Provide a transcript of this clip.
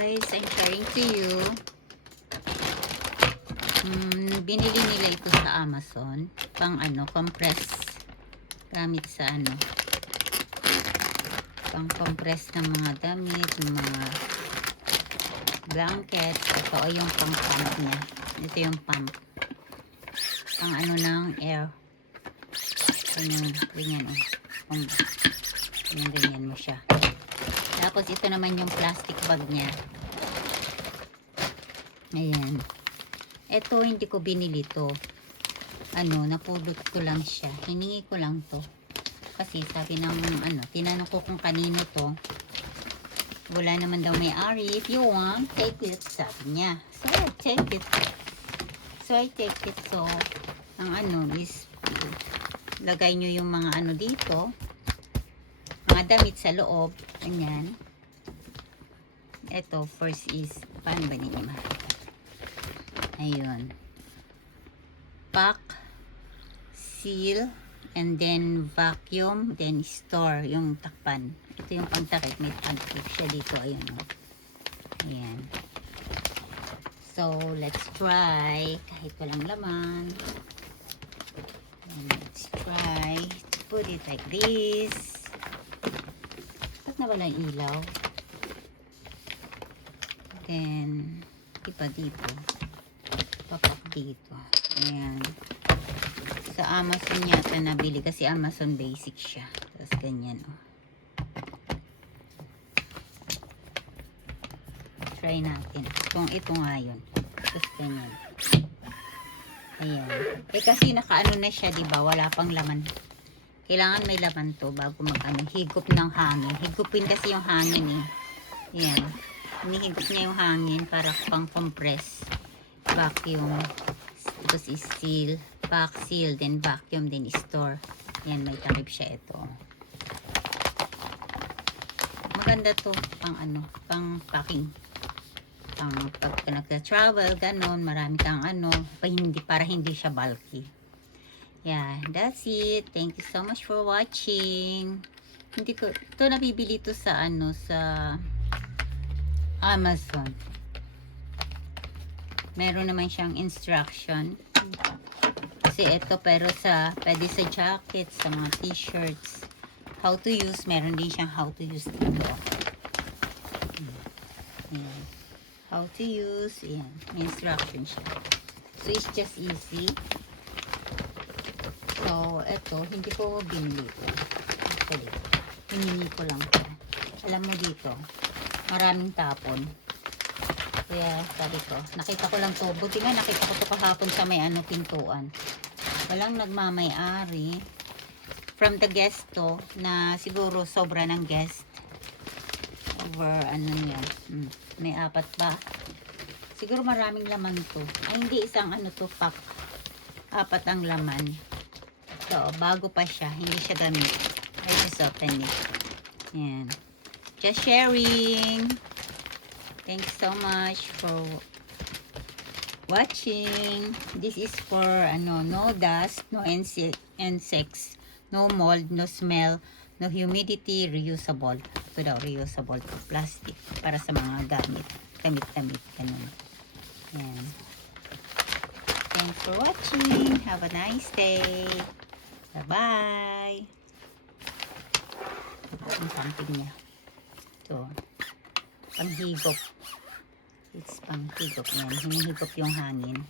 guys, I'm sharing to you. Binili nila ito sa Amazon. Pang compress. Gamit sa pang compress ng mga damit, ng mga blanket. Ito ay yung pang pump niya. Ito yung pump. Pang ng air. Ganyan ganyan mo siya. Tapos ito naman yung plastic bag niya. Ayan. Ito hindi ko binili to. Napulot ko lang siya. Hiningi ko lang to. Kasi sabi ng tinanong ko kung kanino to. Wala naman daw may-ari. If you want, take it. Sabi niya. So, I take it. So, ang is lagay nyo yung mga dito. Mga damit sa loob. Ganyan. Ito, first is, paano ba ninyo makikita? Ayun. Pack, seal, and then vacuum, then store, yung takpan. Ito yung pangtakip. May pangtakip siya dito. Ayun. Ayan. So, let's try. Kahit walang laman. And let's try to put it like this. Ba't nawala yung ilaw? Then, iba dito. Papak dito. Ayan. Sa Amazon yata nabili kasi Amazon basic siya. Tapos ganyan, Try natin. Kung ito nga yun. Tapos ganyan. Ayan. Kasi nakaano na siya, diba? Wala pang laman. Kailangan may laman to bago higop ng hangin. Higupin kasi yung hangin Ayan. Hinihigop niya yung hangin para pang compress. Vacuum. Tapos is-seal. Pack, seal, then vacuum, then store. Ayan, may takip siya ito. Maganda to. Pang packing. Pag nagta-travel, ganon, marami kang para hindi siya bulky. Yeah, that's it. Thank you so much for watching. Ito nabibili to sa sa Amazon. Meron naman siyang instruction. Kasi ito, pero pwede sa jackets, sa mga t-shirts. How to use, meron din siyang how to use dito. Ayan. How to use, ayan. May instruction siya. So, it's just easy. So, ito, hindi ko binili ito. Actually, hiningi ko lang ito. Alam mo dito, maraming tapon. Kaya, sabi ko, nakita ko lang to. Buti nga, nakita ko to kahapon sa may pintuan. Walang nagmamay-ari. From the guest to, na siguro sobra ng guest. Over, yan. May 4 ba? Siguro maraming laman to. Ay, hindi isang to, pack. 4 ang laman. So, bago pa siya. Hindi siya gamit. I just open it. Yan. Just sharing. Thanks so much for watching. This is for no dust, no insects, no mold, no smell, no humidity, reusable. Ito daw, reusable to plastic para sa mga damit, ganun. Ayan. Thanks for watching. Have a nice day. Bye-bye. Ang something niya. Ito. Panghigop. It's panghigop yan. Hinihigop yung hangin.